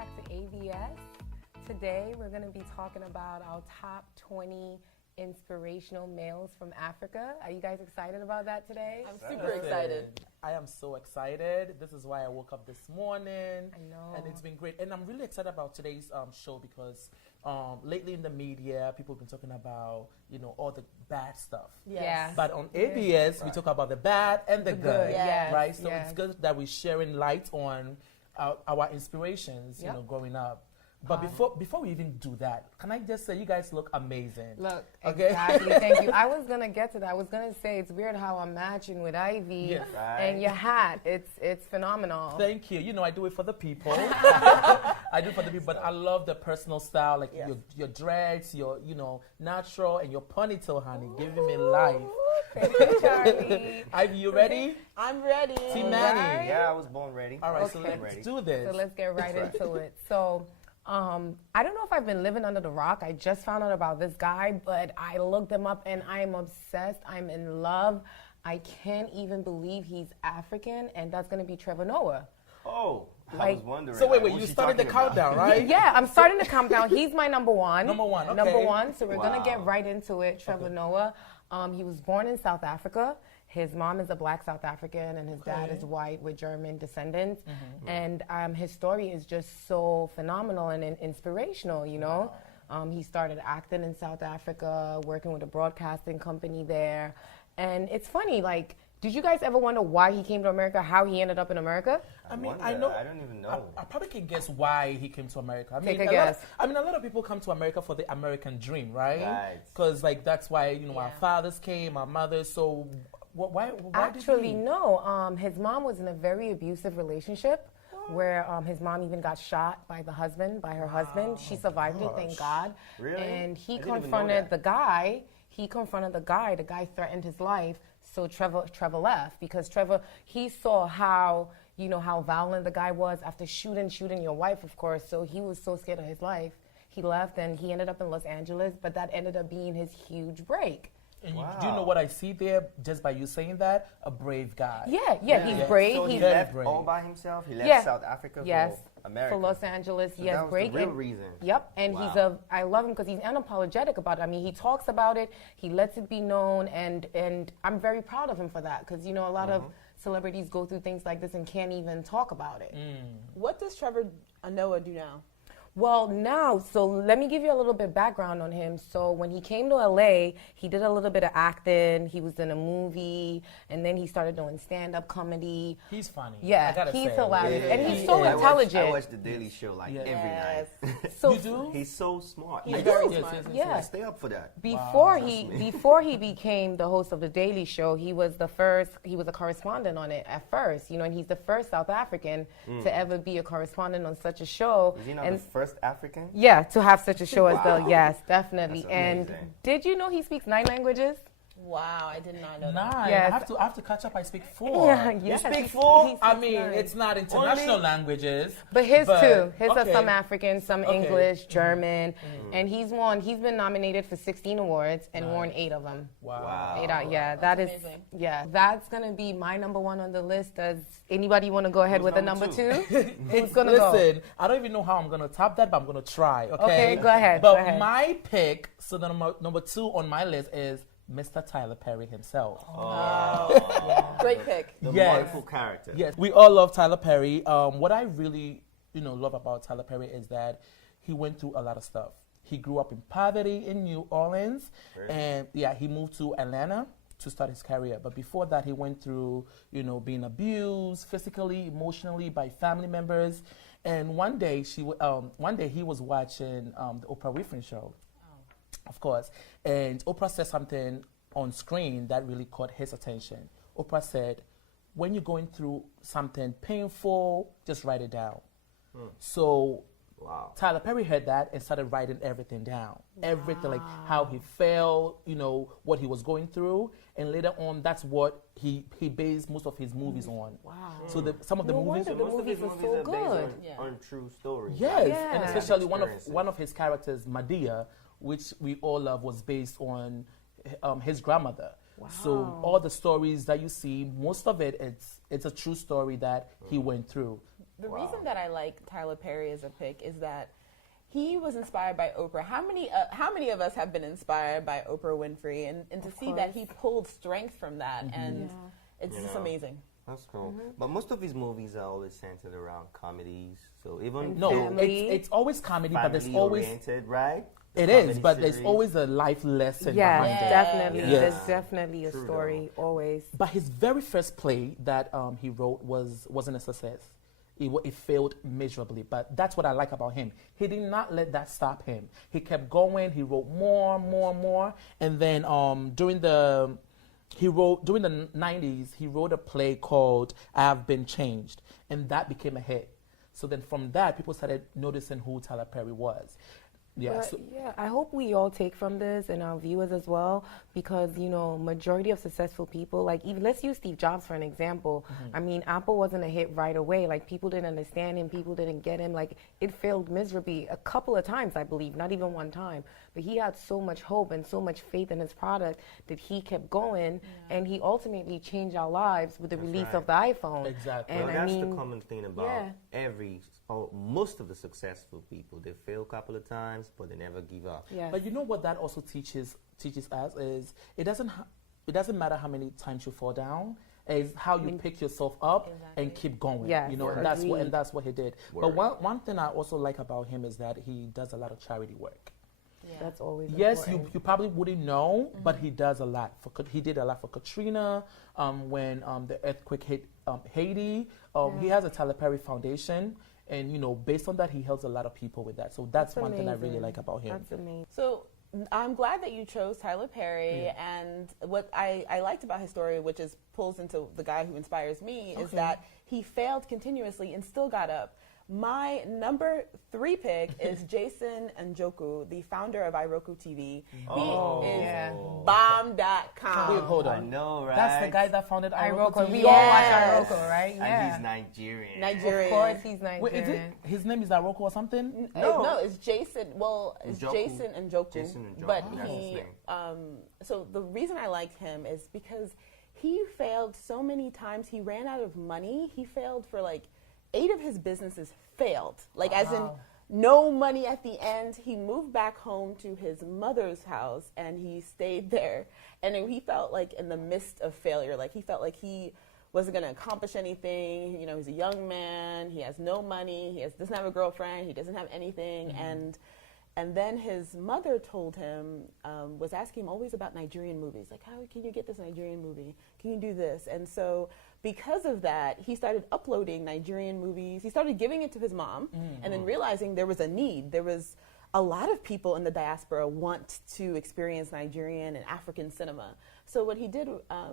back to ABS. Today we're going to be talking about our top 20 inspirational males from Africa. Are you guys excited about that today? I'm super excited. I am so excited. This is why I woke up this morning. I know. And it's been great. And I'm really excited about today's show because lately in the media, people have been talking about, all the bad stuff. Yes. Yeah. But on ABS, we talk about the bad and the good. Yes. Right? So Yes. it's good that we're sharing light on our inspirations, growing up. But before we even do that, can I just say you guys look amazing? Look, okay? Exactly. Thank you. I was gonna get to that. I was gonna say it's weird how I'm matching with Ivy and your hat. It's phenomenal. Thank you. I do it for the people. I do it for the people, but I love the personal style, like your dreads, your natural, and your ponytail, honey, giving me life. Thank you, Charlie. Ivy, you ready? I'm ready. Team Manny. Right. Yeah, I was born ready. All right, Okay. so let's do this. So let's get right into it. So, I don't know if I've been living under the rock. I just found out about this guy, but I looked him up and I'm obsessed. I'm in love. I can't even believe he's African, and that's going to be Trevor Noah. Oh, I Like- was wondering. So wait, who's you she started the talking about? countdown, right? Yeah, I'm starting to count down. He's my number one. Number one, okay. Number one. So we're going to Wow. get right into it. Trevor Noah. He was born in South Africa. His mom is a black South African, and his dad is white with German descendants. And his story is just so phenomenal and inspirational, He started acting in South Africa, working with a broadcasting company there. And it's funny, did you guys ever wonder why he came to America, how he ended up in America? I mean, wonder. I know. I don't even know. I probably can guess why he came to America. I mean, Take a guess. a lot of people come to America for the American dream, right? Right. Because that's why our fathers came, our mothers. So why Actually, did he? no. His mom was in a very abusive relationship where his mom even got shot by her husband. She survived it, thank God. Really? And he I didn't even know confronted that. the guy. The guy threatened his life. So Trevor left because Trevor, he saw how violent the guy was after shooting your wife, of course. So he was so scared of his life. He left and he ended up in Los Angeles, but that ended up being his huge break. And do you know what I see there just by you saying that? A brave guy. Yeah, he's brave. So he He's left brave. all by himself? He left South Africa for America? for Los Angeles. So Yes, that was great. the real reason. Yep, and Wow. I love him because he's unapologetic about it. I mean, he talks about it, he lets it be known, and I'm very proud of him for that because, a lot of celebrities go through things like this and can't even talk about it. What does Trevor Noah do now? Well, now, so let me give you a little bit background on him. So when he came to LA, he did a little bit of acting. He was in a movie, and then he started doing stand-up comedy. He's funny. Yeah, I gotta he's say. hilarious, Yeah, and yeah, he's yeah. so I intelligent. watch The Daily Show every night. So You do? He's so smart. He's I very do. smart. Yeah. I stay up for that. Before Trust before he became the host of the Daily Show, he was a correspondent on it at first, and he's the first South African to ever be a correspondent on such a show. Is he not the first African? Yeah, to have such a show as Wow. yes, definitely. That's And amazing. did you know he speaks 9 languages? Wow, I did not know that. Nine. Yes. I have to catch up. I speak 4. Yes, speak he- 4? he I speaks mean, 9. it's not international languages. But his too. His okay. are some African, some Okay. English, German, and he's been nominated for 16 awards and won 8 of them. Wow. 8 out, yeah. That's amazing. That's gonna be my number 1 on the list. Does anybody want to go ahead Who's with the number number two? 2? Who's gonna go? Listen, I don't even know how I'm gonna top that, but I'm gonna try. Okay. Okay, go ahead, But go ahead. my pick, so the number 2 on my list is Mr. Tyler Perry himself. Great pick. The Yes. wonderful character. Yes, we all love Tyler Perry. What I really, love about Tyler Perry is that he went through a lot of stuff. He grew up in poverty in New Orleans, and he moved to Atlanta to start his career. But before that, he went through, being abused physically, emotionally by family members. And one day he was watching the Oprah Winfrey Show, of course, and Oprah said something on screen that really caught his attention. Oprah said, when you're going through something painful, just write it down. So Wow. Tyler Perry heard that and started writing everything down. Everything, like how he felt, what he was going through. And later on, that's what he based most of his movies on. Wow. So some of the No movies... wonder the Most of his movies movies were so are based good. on true stories. Yes, Yeah. and especially Experiences. one of his characters, Medea, which we all love, was based on his grandmother. So all the stories that you see, most of it's a true story that he went through. The reason that I like Tyler Perry as a pick is that he was inspired by Oprah. How many of us have been inspired by Oprah Winfrey? And to see that he pulled strength from that, and it's just amazing. That's cool. But most of his movies are always centered around comedies. So even it's always comedy, but there's always oriented, right? It is, but there's always a life lesson behind it. Definitely. Yes. There's definitely a story, always. But his very first play that he wrote wasn't a success. It failed miserably, but that's what I like about him. He did not let that stop him. He kept going. He wrote more, and then during the 90s, he wrote a play called "I Have Been Changed," and that became a hit. So then from that, people started noticing who Tyler Perry was. Yeah, I hope we all take from this, and our viewers as well, because majority of successful people, like even let's use Steve Jobs for an example. I mean, Apple wasn't a hit right away. Like people didn't understand him, people didn't get him. Like it failed miserably a couple of times, I believe, not even one time. But he had so much hope and so much faith in his product that he kept going, and he ultimately changed our lives with the release of the iPhone. Exactly. And well, that's the common thing about most of the successful people. They fail a couple of times, but they never give up. Yes. But you know what that also teaches us is it doesn't matter how many times you fall down. Is how you pick yourself up and keep going. Yes. And that's what he did. But one thing I also like about him is that he does a lot of charity work. Yeah. That's always important. You probably wouldn't know, but he does a lot. He did a lot for Katrina when the earthquake hit Haiti. He has a Tyler Perry Foundation. And, based on that, he helps a lot of people with that. So that's one thing I really like about him. That's amazing. So I'm glad that you chose Tyler Perry. And what I liked about his story, which pulls into the guy who inspires me, is that he failed continuously and still got up. My number 3 pick is Jason Njoku, the founder of iRoku TV. He is bomb.com. Wait, hold on. I know, right? That's the guy that founded iRoku TV. We all watch iRoku, right? And he's Nigerian. Of course, he's Nigerian. Wait, is it his name is iRoku or something? No, it's Jason. Well, it's Njoku. Jason Njoku. Jason Njoku. But That's his he, name. so the reason I liked him is because he failed so many times. He ran out of money. He failed for 8 of his businesses failed. As in no money at the end. He moved back home to his mother's house and he stayed there. And then he felt in the midst of failure. He felt like he wasn't going to accomplish anything. He's a young man. He has no money. He doesn't have a girlfriend. He doesn't have anything. And then his mother told him, was asking him always about Nigerian movies. How can you get this Nigerian movie? Can you do this? And so because of that, he started uploading Nigerian movies. He started giving it to his mom and then realizing there was a need. There was a lot of people in the diaspora want to experience Nigerian and African cinema. So what he did,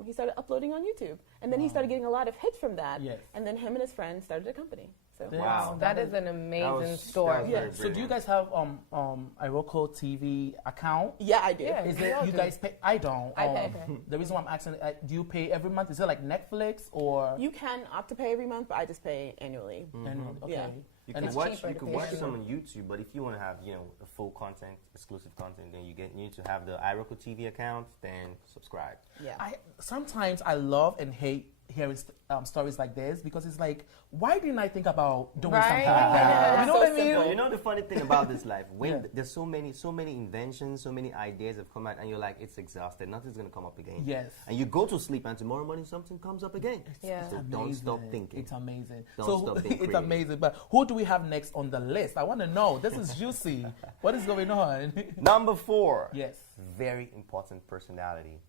he started uploading on YouTube. And then he started getting a lot of hits from that. Yes. And then him and his friends started a company. So Wow. That is an amazing story. Yeah. So do you guys have iRoku TV account? Yeah, I do. Yeah. Is it you guys pay? I don't. I pay. The reason why I'm asking, do you pay every month? Is it like Netflix or? You can opt to pay every month, but I just pay annually. Annual? Okay. Yeah. You And can it's watch. cheaper You to can pay watch for. some on YouTube, but if you want to have a full content, exclusive content, then you need to have the iRoku TV account. Then subscribe. Yeah. Sometimes I love and hate hearing stories like this because it's like, why didn't I think about doing Right? something like that? Yeah. You know So what I mean? simple. You know the funny thing about this life, when Yeah. there's so many inventions, so many ideas have come out, and you're like, it's exhausted, nothing's gonna come up again. Yes. And you go to sleep, and tomorrow morning something comes up again. Yeah. So don't stop thinking. It's amazing. Don't stop being it's creative. amazing. But who do we have next on the list? I want to know. This is juicy. What is going on? Number 4. Yes. Very important personality.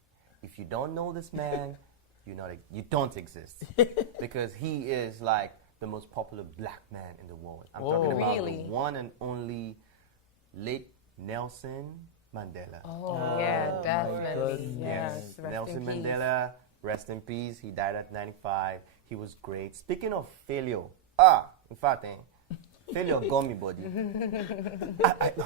If you don't know this man, you don't exist, because he is like the most popular black man in the world. I'm talking about Really? the one and only late Nelson Mandela. Oh, yeah, definitely. goodness. Yes. Rest Nelson in peace. Mandela, rest in peace. He died at 95. He was great. Speaking of failure, in fact, failure got me, buddy.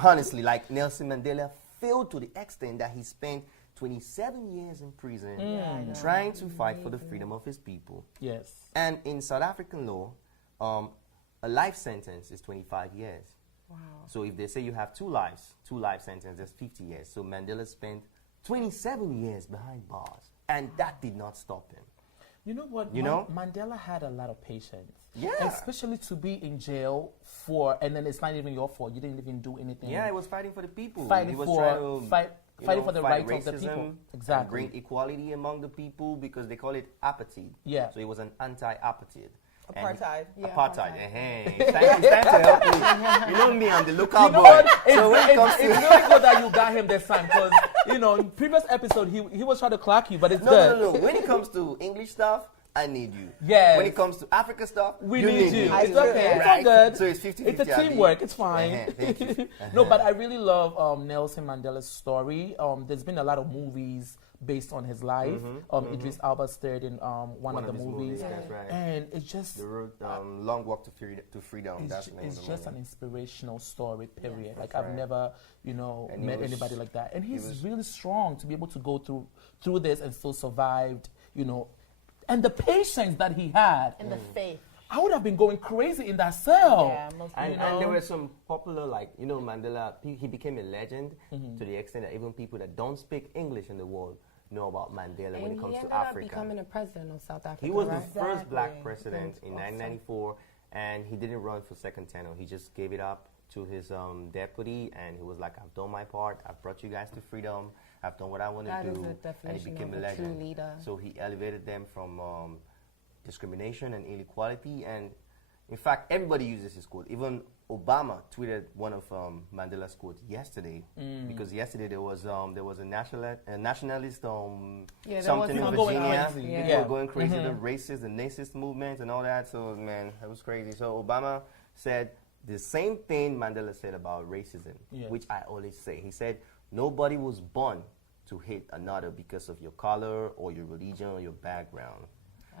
Honestly, Nelson Mandela failed to the extent that he spent 27 years in prison trying to fight for the freedom of his people. Yes. And in South African law, a life sentence is 25 years. Wow. So if they say you have two life sentences, that's 50 years. So Mandela spent 27 years behind bars, and that did not stop him. You know what? You know? Mandela had a lot of patience. Yeah. Especially to be in jail for, and then it's not even your fault. You didn't even do anything. Yeah, he was fighting for the people. Fighting he was for trying to fighting for the fight rights of the people. racism Exactly. and bring equality among the people because they call it apartheid. Yeah. So he was an anti-apartheid. And Apartheid. he- Yeah, apartheid. apartheid. Hey, it's time to help me. You know me, I'm the lookout You know boy. what? So when it comes It's to really good that you got him this time because, you know, in previous episode, he was trying to clock you, but it's good. no. When it comes to English stuff, I need you. Yes. When it comes to Africa stuff, We you need you. me. It's okay. It's all Right? good. So it's 50-50. It's a teamwork. It's fine. Thank you. No, but I really love Nelson Mandela's story. There's been a lot of movies based on his life. Idris Elba starred in one of the his movies. That's right. And it's just The road, long walk to freedom. That's the name it's of the just movie. an inspirational story, period. Like That's I've right. never, you know, And he met was- anybody like that. And he's was- really strong to be able to go through this and still survived, you know. And the patience that he had, And the faith. I would have been going crazy in that cell. Yeah, most And, people. and there were some popular, like, you know, Mandela, he became a legend to the extent that even people that don't speak English in the world know about Mandela when And it comes he to ended up Africa. becoming a president of South Africa. He was right? the first black Exactly. president That's in awesome. 1994, and he didn't run for second tenure. He just gave it up to his deputy, and he was like, I've done my part. I've brought you guys to freedom. I've done what I want to That do. is the And he definition became of a a true legend. leader. So he elevated them from discrimination and inequality. And in fact, everybody uses his quote. Even Obama tweeted one of Mandela's quotes yesterday, because yesterday there was a nationalist Yeah, there something was in some going Virginia. crazy. Yeah. People were going crazy, the racist, the racist movement, and all that. So man, that was crazy. So Obama said the same thing Mandela said about racism, Yeah. which I always say. He said nobody was born to hate another because of your color or your religion or your background.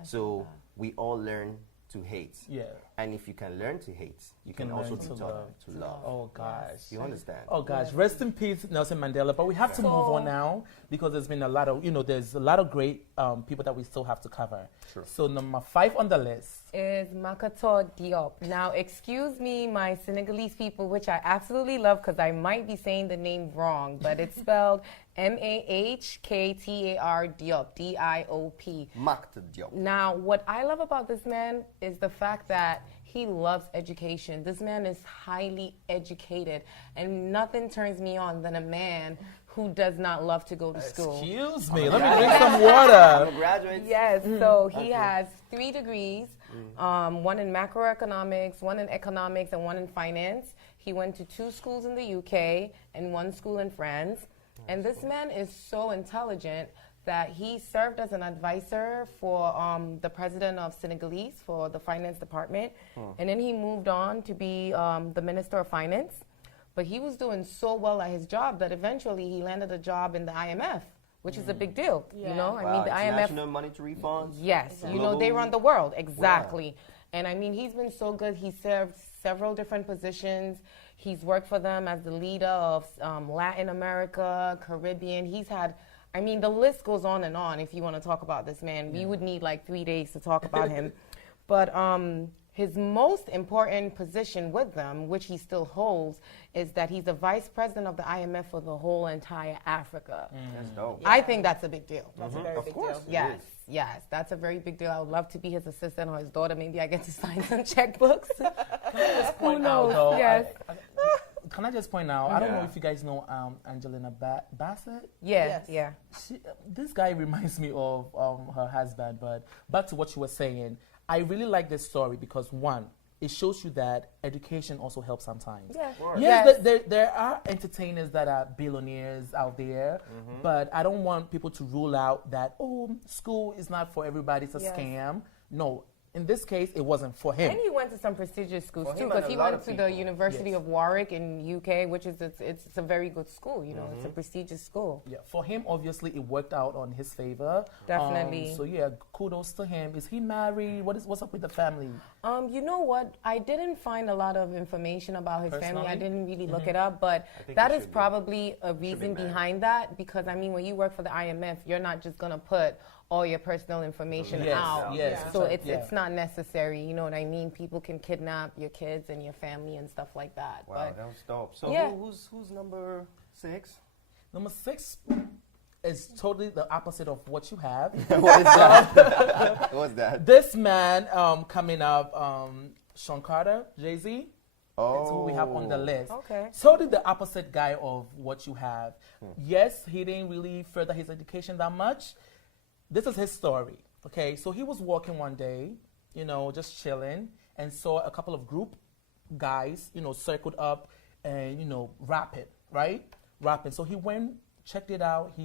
So we all learn to hate. Yeah. And if you can learn to hate, you can can also learn be to taught love. to love. Oh gosh. You understand? Oh gosh, rest in peace, Nelson Mandela. But we have to move on now because there's been a lot of, there's a lot of great people that we still have to cover. Sure. So number 5 on the list. Is Makato Diop. Now, excuse me, my Senegalese people, which I absolutely love because I might be saying the name wrong, but it's spelled Mahktar Diop, D-I-O-P. Makta Diop. Now, what I love about this man is the fact that he loves education. This man is highly educated, and nothing turns me on than a man who does not love to go to school. Excuse me, let me drink some water. I'm a graduate. Yes, so he has 3 degrees, one in macroeconomics, one in economics, and one in finance. He went to 2 schools in the UK and 1 school in France. And this man is so intelligent that he served as an advisor for the president of Senegalese for the finance department. And then he moved on to be the minister of finance. But he was doing so well at his job that eventually he landed a job in the IMF, which is a big deal. Yeah. You know, Wow, I mean, the IMF. International Monetary Funds. Yes, you know, they run the world, exactly. And I mean, he's been so good. He served several different positions. He's worked for them as the leader of Latin America, Caribbean. He's had, I mean, the list goes on and on if you want to talk about this man. We would need like 3 days to talk about him. But his most important position with them, which he still holds, is that he's the vice president of the IMF for the whole entire Africa. That's dope. I think that's a big deal. That's a very Of big course. deal. Yes, yes, that's a very big deal. I would love to be his assistant or his daughter. Maybe I get to sign some checkbooks. Who knows? though, Yes. Can I just point out, I don't know Yeah. if you guys know Angelina Bassett. Yes, Yes. yeah. This guy reminds me of her husband, but back to what you were saying, I really like this story because one, it shows you that education also helps sometimes. Yeah. Yes, there are entertainers that are billionaires out there, but I don't want people to rule out that, school is not for everybody, it's a Yes. scam. No, in this case, it wasn't for him. And he went to some prestigious schools For too, him because and he a lot went of to people. the University Yes. of Warwick in UK, which is it's a very good school. You know, it's a prestigious school. Yeah, for him, obviously, it worked out on his favor. Definitely. So yeah, kudos to him. Is he married? What's up with the family? You know what? I didn't find a lot of information about his family. I Personally? didn't really look it up, but think that he is should be. probably a reason married. behind that. Because I mean, when you work for the IMF, you're not just gonna put all your personal information Yes, out. yes. Yeah. So Yeah. it's not necessary. You know what I mean? People can kidnap your kids and your family and stuff like that. Wow, But that was dope. So Yeah. who's number 6? Number 6, is totally the opposite of what you have. What is that? What's that? This man coming up, Sean Carter, Jay-Z. That's who we have on the list. Okay. Totally the opposite guy of what you have. Yes, he didn't really further his education that much. This is his story. Okay, so he was walking one day, just chilling, and saw a couple of group guys, circled up and, rapping, right? Rapping. So he went, checked it out.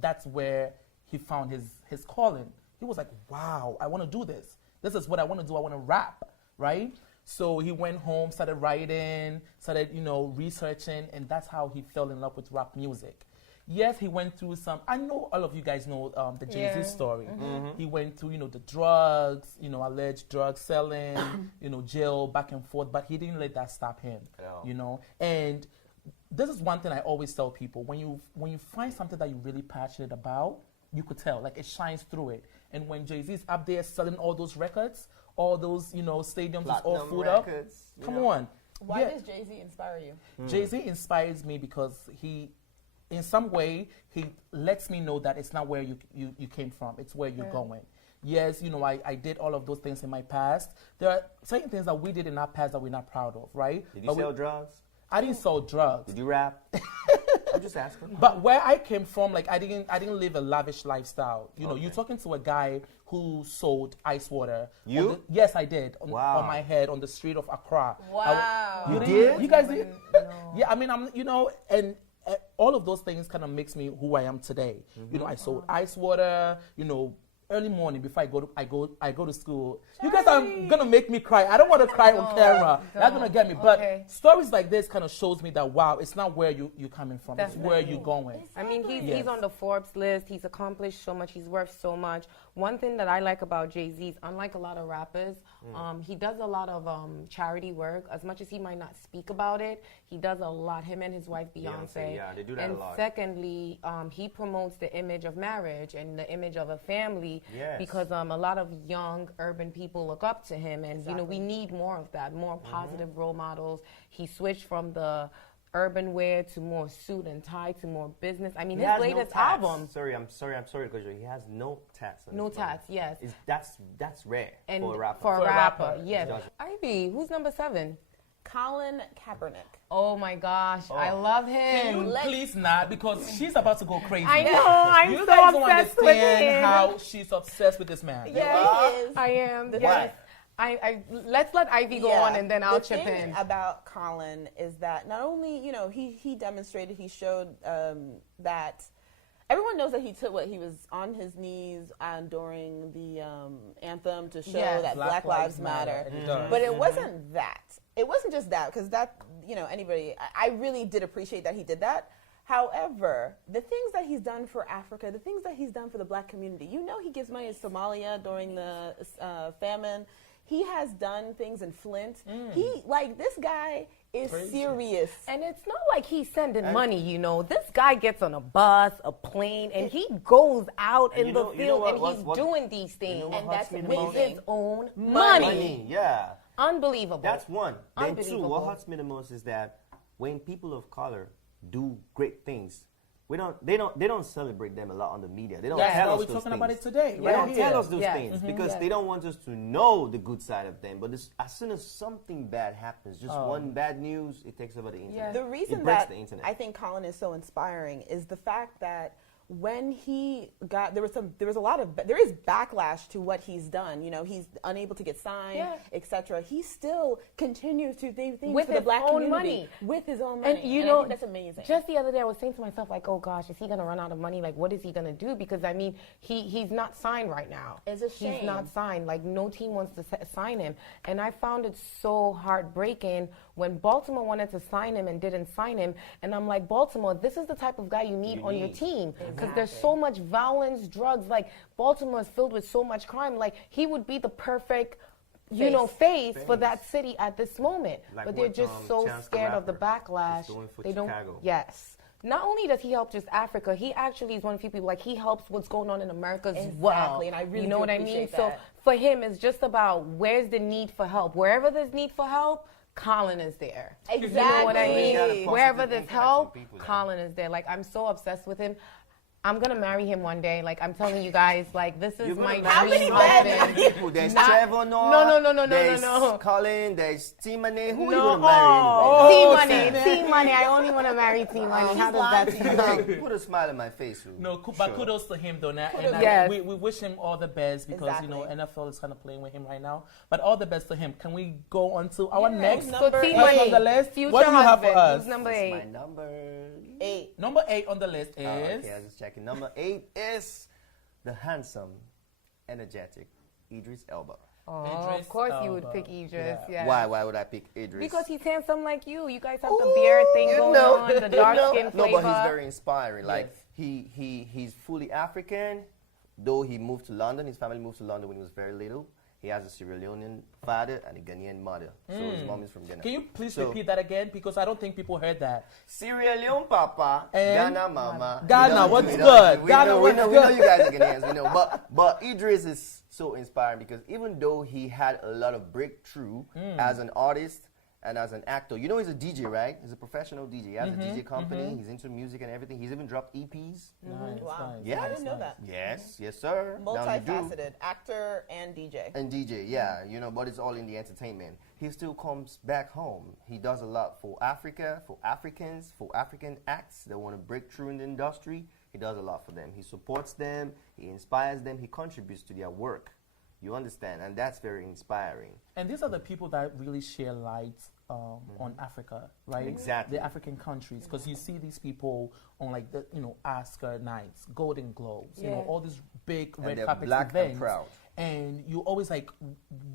That's where he found his calling. He was like, wow, I want to do this. This is what I want to do. I want to rap, right? So he went home, started writing, started, researching, and that's how he fell in love with rap music. Yes, he went through some. I know all of you guys know the Jay-Z story. He went through, the drugs, alleged drug selling, jail, back and forth, but he didn't let that stop him, And this is one thing I always tell people: when you find something that you're really passionate about, you could tell, like it shines through it. And when Jay-Z's up there selling all those records, all those, stadiums is all food records, up. Come on. Why does Jay-Z inspire you? Jay-Z inspires me because in some way, he lets me know that it's not where you came from. It's where you're going. Yes, I did all of those things in my past. There are certain things that we did in our past that we're not proud of, right? Did you sell drugs? I didn't sell drugs. Did you rap? I'm just asking. But where I came from, like I didn't live a lavish lifestyle. You're talking to a guy who sold ice water. You? Yes, I did. On my head on the street of Accra. Wow. You did? You guys did? No. Yeah, I mean, and all of those things kind of makes me who I am today. I sold ice water, early morning before I go to school. You guys are gonna make me cry. I don't want to cry on camera. That's gonna get me. But stories like this kind of shows me that wow, it's not where you're coming from. It's where you're going. I mean, he's on the Forbes list. He's accomplished so much. He's worth so much. One thing that I like about Jay-Z is, unlike a lot of rappers, he does a lot of charity work. As much as he might not speak about it, he does a lot. Him and his wife Beyonce. Yeah, they do that a lot. And secondly, he promotes the image of marriage and the image of a family. Yes. Because a lot of young urban people look up to him, and we need more of that, more positive role models. He switched from the urban wear to more suit and tie to more business. I mean, his latest album. I'm sorry, because he has no tats. No tats, yes. That's rare And for a rapper. For a rapper, yes. Ivy, who's number 7? Colin Kaepernick. Oh my gosh, I love him. Please not, because she's about to go crazy. I know, I'm you so guys don't obsessed with understand him. how she's obsessed with this man. Yes, I am. The Yes. Let's let Ivy go on, and then I'll chip The thing in. about Colin is that not only, he demonstrated, he showed that everyone knows that he took he was on his knees during the anthem to show that Black Lives Matter. But it wasn't that. It wasn't just that, because that, anybody, I really did appreciate that he did that. However, the things that he's done for Africa, the things that he's done for the black community, he gives money to Somalia during the famine. He has done things in Flint. This guy is serious. And it's not like he's sending money, This guy gets on a bus, a plane, and he goes out in the field and he's doing these things. And that's with his own money. Money, yeah. Unbelievable. That's one. Then two, Unbelievable. what hurts me the most is that when people of color do great things, they don't celebrate them a lot on the media. They don't tell us we're those talking things. about it today. They don't tell us those Yes. things because they don't want us to know the good side of them. But as soon as something bad happens, just one bad news, it takes over the internet. The reason it breaks that the internet. I think Colin is so inspiring is the fact that when he got, there is backlash to what he's done. He's unable to get signed, etc. He still continues to do things With for the his black own community money. with his own money. And I think that's amazing. Just the other day, I was saying to myself, like, oh gosh, is he going to run out of money? Like, what is he going to do? Because I mean, he's not signed right now. It's a shame. He's not signed. Like, no team wants to sign him. And I found it so heartbreaking when Baltimore wanted to sign him and didn't sign him. And I'm like, Baltimore, this is the type of guy you need on your team, because there's so much violence, drugs. Like, Baltimore is filled with so much crime. Like, he would be the perfect face for that city at this moment. Like but they're what, just so Chance the scared of the Rapper backlash. is doing for They don't. Chicago. Yes. Not only does he help just Africa, he actually is one of the few people, like, he helps what's going on in America as well. Exactly, and I really you know do what I mean? appreciate So that. for him, it's just about where's the need for help. Wherever there's need for help, Colin is there. Exactly. You know what I He's got a mean? positive Wherever there's impact on help, people, Colin is there. Like, I'm so obsessed with him. I'm gonna marry him one day. Like I'm telling you guys, like this is You're my gonna marry dream so many husband. people. There's Not- Trevor Noah. No, There's no. Colin. There's T-Money. Who you No, gonna marry T anyway? Money, T Money. I only want to marry T Money. How does that sound? Put a smile on my face. Ru. No, but kudos to him though. And Yes. we wish him all the best because you know Exactly. NFL is kind of playing with him right now. But all the best to him. Can we go on to our next? So T Eight Money on the list. future What do you have for husband. us? Who's number That's 8? my number 8. Number 8 on the list is. Okay, I was just checking. Number 8 is the handsome, energetic Idris Elba. Oh, Idris of course you would Elba. pick Idris. Yeah. Yeah. Why? Why would I pick Idris? Because he's handsome like you. You guys have the beard thing going on, the dark skin flavor. No, but he's very inspiring. Like Yes. he's fully African. Though he moved to London, his family moved to London when he was very little. He has a Sierra Leonean father and a Ghanaian mother. So his mom is from Ghana. Can you please So- repeat that again? Because I don't think people heard that. Sierra Leone papa, And Ghana mama. Ghana, You know, what's we good? We Ghana, know, what's we know, good? We know you guys are Ghanaians, we know. But Idris is so inspiring because even though he had a lot of breakthrough as an artist and as an actor, you know he's a DJ, right? He's a professional DJ. He has a DJ company. He's into music and everything. He's even dropped EPs. Nice, Wow. nice, Yeah. I nice, didn't know nice. that. Yes, sir. Now you do. Multifaceted actor and DJ. And DJ, yeah, you know, but it's all in the entertainment. He still comes back home. He does a lot for Africa, for Africans, for African acts that want to break through in the industry. He does a lot for them. He supports them, he inspires them, he contributes to their work. You understand? And that's very inspiring. And these are the people that really share light on Africa, right? Exactly. The African countries, because you see these people on like the Oscar nights, Golden Globes, you know, Yeah. all these big And red they're carpet black and events. proud. And you always like,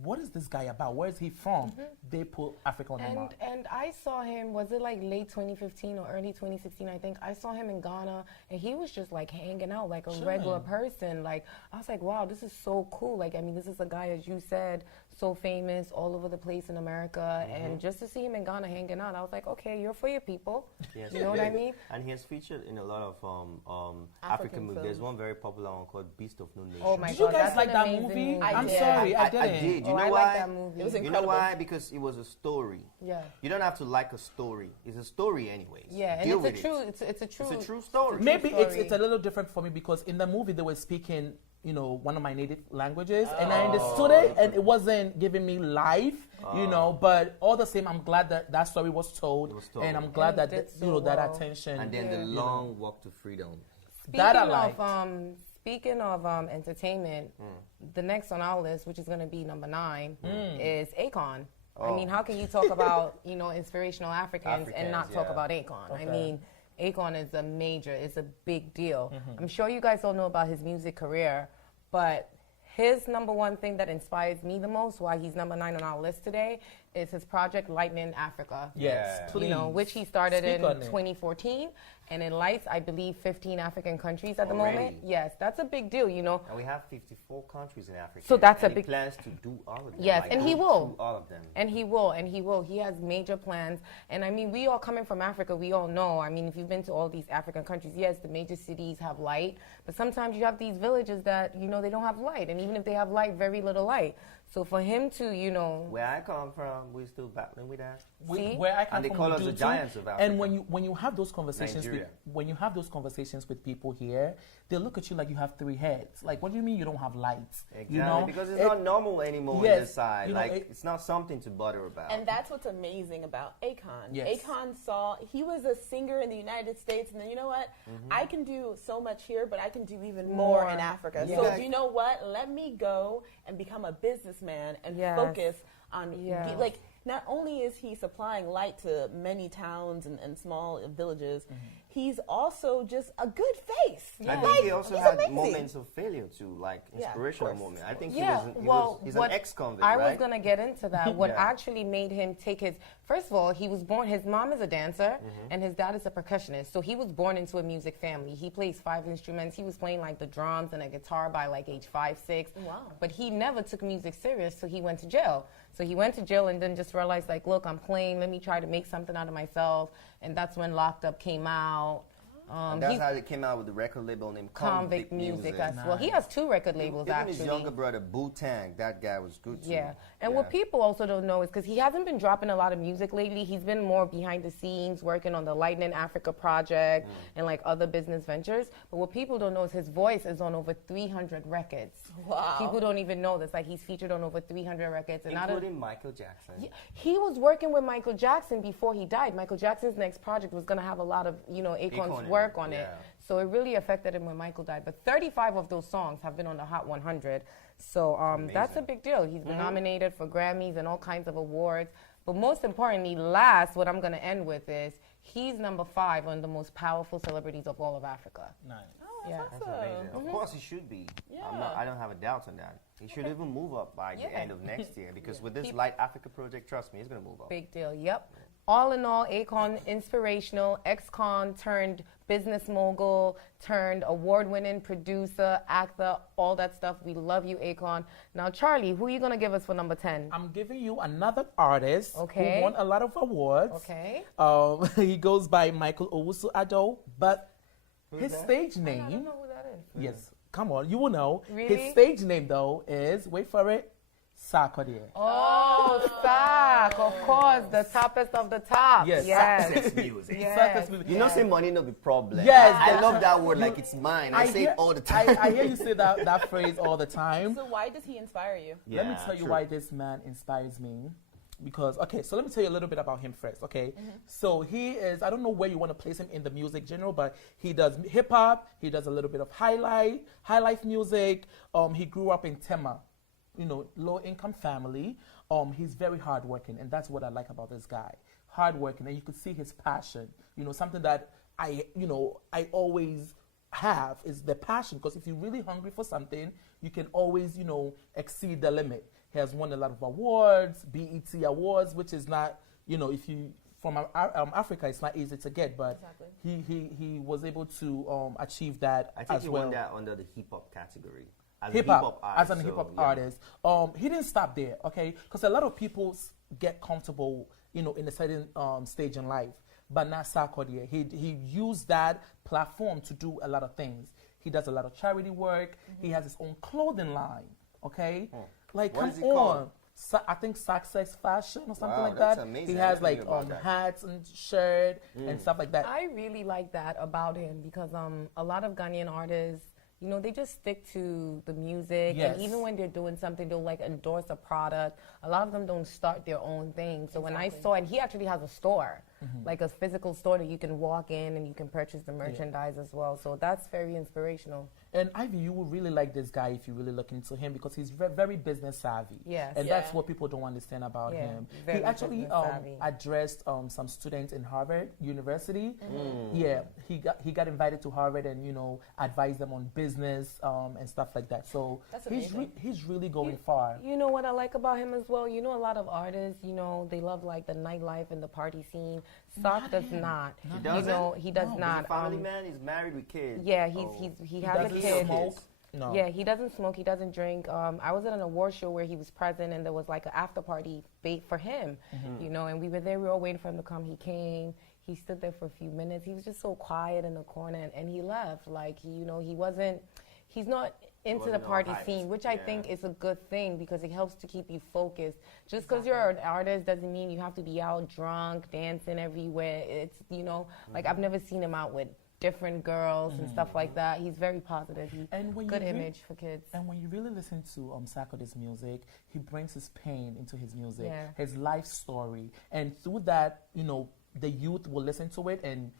what is this guy about? Where is he from? They put Africa on the map. And I saw him, was it like late 2015 or early 2016, I think. I saw him in Ghana, and he was just like hanging out like a regular person. Like, I was like, wow, this is so cool. Like, I mean, this is a guy, as you said, so famous all over the place in America. And just to see him in Ghana hanging out, I was like, okay, you're for your people. Yes, You know what I mean? And he has featured in a lot of African African movies. films. There's one very popular one called Beast of No Nation. Oh my Did you God, guys that's like an that amazing movie? I I'm did. sorry, I didn't. I did. You Oh, know I why? like that movie. It was You know incredible. why? Because it was a story. Yeah. You don't have to like a story. It's a story anyways. Yeah, and Deal it's a with true, it. it's a true. It's a true story. Maybe it's story. a little different for me because in the movie they were speaking, one of my native languages, and I understood it, and it wasn't giving me life, But all the same, I'm glad that that story was told, It was told. and I'm glad And it that did so that well. attention. And then the long walk to freedom. That I Speaking of entertainment, the next on our list, which is going to be number 9, is Akon. I mean, how can you talk about inspirational Africans and not talk yeah. about Akon? I Okay. mean, Akon is it's a big deal. I'm sure you guys don't know about his music career, but his number one thing that inspires me the most, why he's number 9 on our list today, is his project Lightning Africa. Yes, Yeah. please. Which he started Speak in on it. 2014, and it lights, I believe, 15 African countries at the Already? moment. Yes, that's a big deal, And we have 54 countries in Africa. So that's and a big- He plans to do all of them. Yes, and he go will. through all of them. And he will. He has major plans. And I mean, we all coming from Africa, we all know. I mean, if you've been to all these African countries, yes, the major cities have light, but sometimes you have these villages that, they don't have light. And even if they have light, very little light. So for him to, Where I come from, we're still battling with that. See? Where I come And they from, call we us do the too. giants of Africa. And when you have those conversations Nigeria. with people here, they look at you like you have 3 heads. Like, what do you mean you don't have lights? Exactly. Because it's not normal anymore on yes, this side. you know, it- it's not something to bother about. And that's what's amazing about Akon. Yes. Akon he was a singer in the United States, and then you know what? I can do so much here, but I can do even more in Africa. Yeah. So do you know what? Let me go and become a businessman and Yes. focus on, Yes. not only is he supplying light to many towns and small villages, he's also just a good face. I Like, think he also he's had amazing. moments of failure too, like Yeah, of inspirational course, moments. of I think Yeah, he's what an ex-convict, I right? was gonna get into that. What Yeah. actually made him take first of all, he was born. His mom is a dancer, and his dad is a percussionist. So he was born into a music family. He plays 5 instruments. He was playing like the drums and a guitar by like age 5, 6. Wow. But he never took music serious, so he went to jail. So he went to jail and then just realized, like, look, I'm playing. Let me try to make something out of myself. And that's when Locked Up came out. And that's how they came out with the record label named Convict Music as well. He has 2 record labels, Even actually. his younger brother, Wu-Tang, that guy was good too. Yeah, and what people also don't know is because he hasn't been dropping a lot of music lately. He's been more behind the scenes, working on the Lightning Africa project and like other business ventures. But what people don't know is his voice is on over 300 records. Wow. People don't even know this. Like he's featured on over 300 records, and Including Michael Jackson. he was working with Michael Jackson before he died. Michael Jackson's next project was going to have a lot of Akon's work on it. So it really affected him when Michael died. But 35 of those songs have been on the Hot 100. So that's a big deal. He's been nominated for Grammys and all kinds of awards. But most importantly, what I'm going to end with is he's number 5 on the most powerful celebrities of all of Africa. Nice. Oh, Yeah. that's That's amazing. Of course, he should be. Yeah. I don't have a doubt on that. He should even move up by the end of next year because with this Light Africa project, trust me, he's going to move up. Big deal, yep. All in all, Akon, inspirational, ex-con turned business mogul, turned award-winning producer, actor, all that stuff. We love you, Akon. Now, Charlie, who are you going to give us for number 10? I'm giving you another artist Okay. who won a lot of awards. Okay. He goes by Michael Owusu-Addo, but his stage I don't name, know who that is. yes, come on, you will know. Really? His stage name, though, is, wait for it, Sarkodie. Oh, Sack, of course, the toppest of the top. Yes. Success music. Yes. Success music. You know, say money no be problem. Yes, I that's- love that word like it's mine. I say it all the time. I hear you say that phrase all the time. So why does he inspire you? Let me tell you why this man inspires me. Because, okay, so let me tell you a little bit about him first, okay? So he is, I don't know where you want to place him in the music genre, but he does hip hop, he does a little bit of high life music. He grew up in Tema, low income family. He's very hardworking, and that's what I like about this guy. Hardworking, and you could see his passion. Something that I always have is the passion, because if you're really hungry for something, you can always, exceed the limit. He has won a lot of awards, BET awards, which is not, if you from Africa, it's not easy to get, but he was able to achieve that I think as he well. won that under the hip hop category. As Hip a hop, artist, as a hip hop yeah. artist. He didn't stop there, okay? Because a lot of people get comfortable, in a certain stage in life, but not Sarkodie. He used that platform to do a lot of things. He does a lot of charity work. He has his own clothing line, okay? Like, What come is it called? on. I think Success Fashion or something Wow, like that's that. amazing. He I has never like knew about that. hats and shirt and stuff like that. I really like that about him because a lot of Ghanaian artists, they just stick to the music. Yes. And even when they're doing something, they'll like endorse a product. A lot of them don't start their own thing. So when I saw, and he actually has a store, like a physical store that you can walk in and you can purchase the merchandise as well. So that's very inspirational. And Ivy, you will really like this guy if you really look into him because he's very business savvy. Yes. And Yeah. that's what people don't understand about Yeah, him. very He actually business savvy. addressed some students in Harvard University. Yeah, he got invited to Harvard and advised them on business and stuff like that. So That's he's amazing. he's really going far. You know what I like about him as well? A lot of artists, they love like the nightlife and the party scene. Sock does not. He doesn't? He does No. not. He's a family man. He's married with kids. Yeah, he He has a doesn't kid. smoke. No. Yeah, he doesn't smoke. He doesn't drink. I was at an award show where he was present, and there was like an after party bait for him. And we were there. We were all waiting for him to come. He came. He stood there for a few minutes. He was just so quiet in the corner, and he left. Like he wasn't. He's not into the wasn't all party hyped. scene, which I Yeah. think is a good thing because it helps to keep you focused. Just because you're an artist doesn't mean you have to be out drunk, dancing everywhere. It's like I've never seen him out with different girls and stuff like that. He's very positive. And when Good you image for kids. And when you really listen to Sarkodie's music, he brings his pain into his music, Yeah. his life story, and through that, the youth will listen to it, and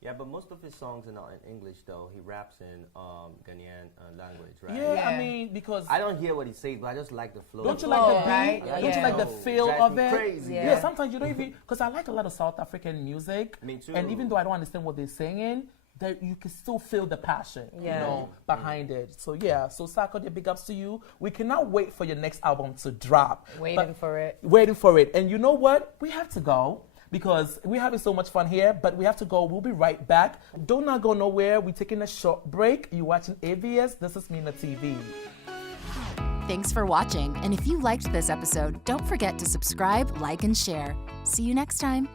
Yeah, but most of his songs are not in English, though. He raps in Ghanaian language, right? yeah, Yeah. I mean, because I don't hear what he says, but I just like the flow. don't you flow, like the beat? right? Don't Yeah. you like the Oh, feel drives of me it? crazy. Yeah. Yeah, sometimes you don't even, because I like a lot of South African music. Me too. And even though I don't understand what they're saying, that you can still feel the passion, Yeah. behind it. So yeah, so Sarkodie, big ups to you. We cannot wait for your next album to drop. Waiting for it. Waiting for it. And you know what? We have to go because we're having so much fun here, but we have to go. We'll be right back. Do not go nowhere. We're taking a short break. You're watching AVS. This is MinaTV. Thanks for watching, and if you liked this episode, don't forget to subscribe, like, and share. See you next time.